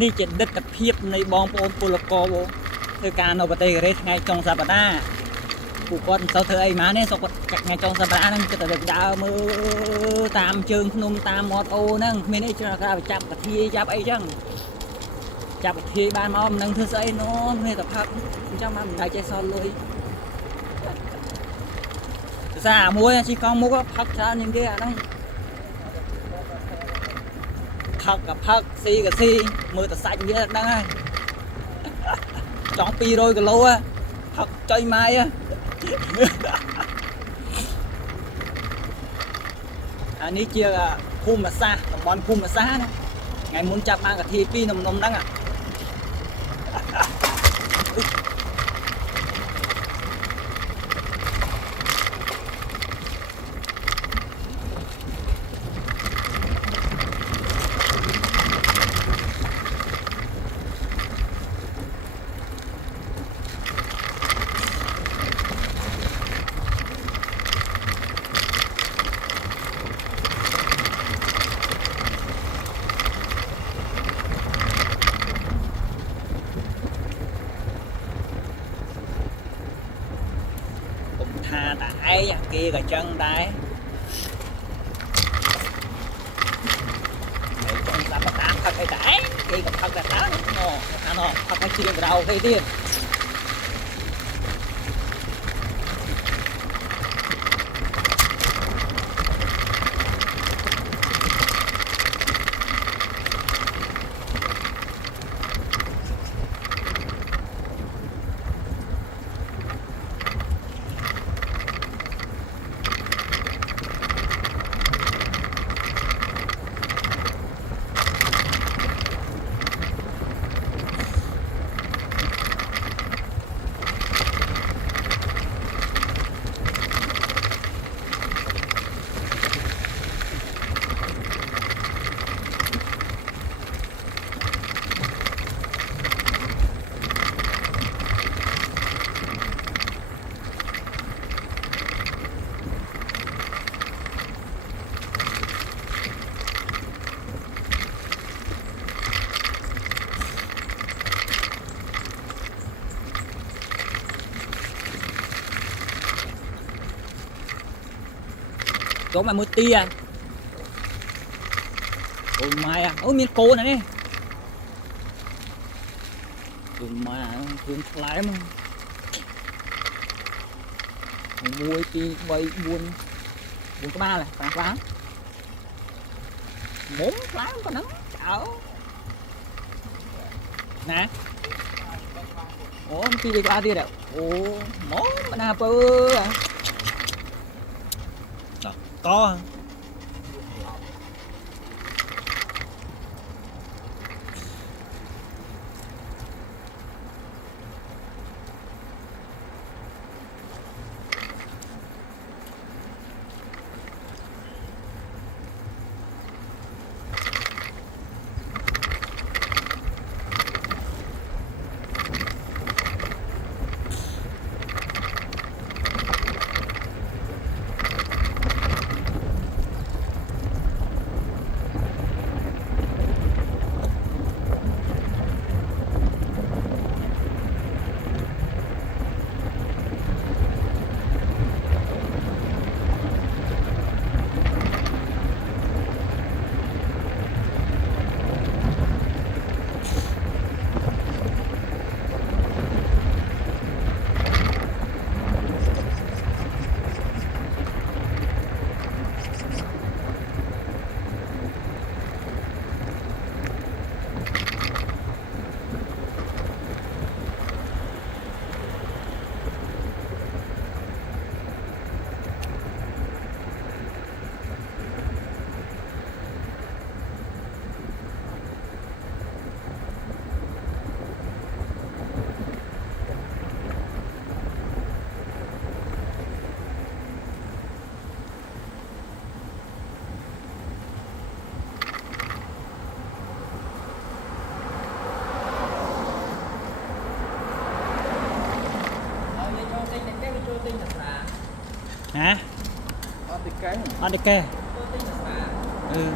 นี่จะดัดเพียบในบองโอนปุลโกโบคือการเอาไปเตะเรทไงจงสัปดาห์กูก่อนเสาเธอไอ้มาเนี่ยสกจากไงจงสัปดาห์นั่นจะแต่ดาวมือตามเชิงนุ่มตามมอดโอนั่งไม่ได้จะจับกะทิจับไอ้จังจับกะทิบ้านมอมนั่งเธอใส่นอนเนี่ยแต่พักเจ้ามันได้ใจซอนเลยสามวยchỉ con mua cóพักช้าnhững cáiนั่งพักกับพักซีกับซีมือแต่สั่นเยอะนั่งไงchọn pi rồi cái lâu á thật chơi mai á anh ấy chia là khu mà xa còn khu mà xa này ngày muốn chặt mang cả thi pi nồng nồng đắng à tha tải kia là chân tải chân là bắt tám thật hay tải kia còn thật là tám nó thật hay chia đầu hay tiên chỗ mà mua tia ôi mai à ôi miền cô này đi ôi mai à thương lái mà mua tia bay buôn buôn có ba này phản phán bốn phán có nắng chảo nè ủa tia đi qua tia đâu ủa món mà nào bơ à có hả? Ăn được kê. Ừ.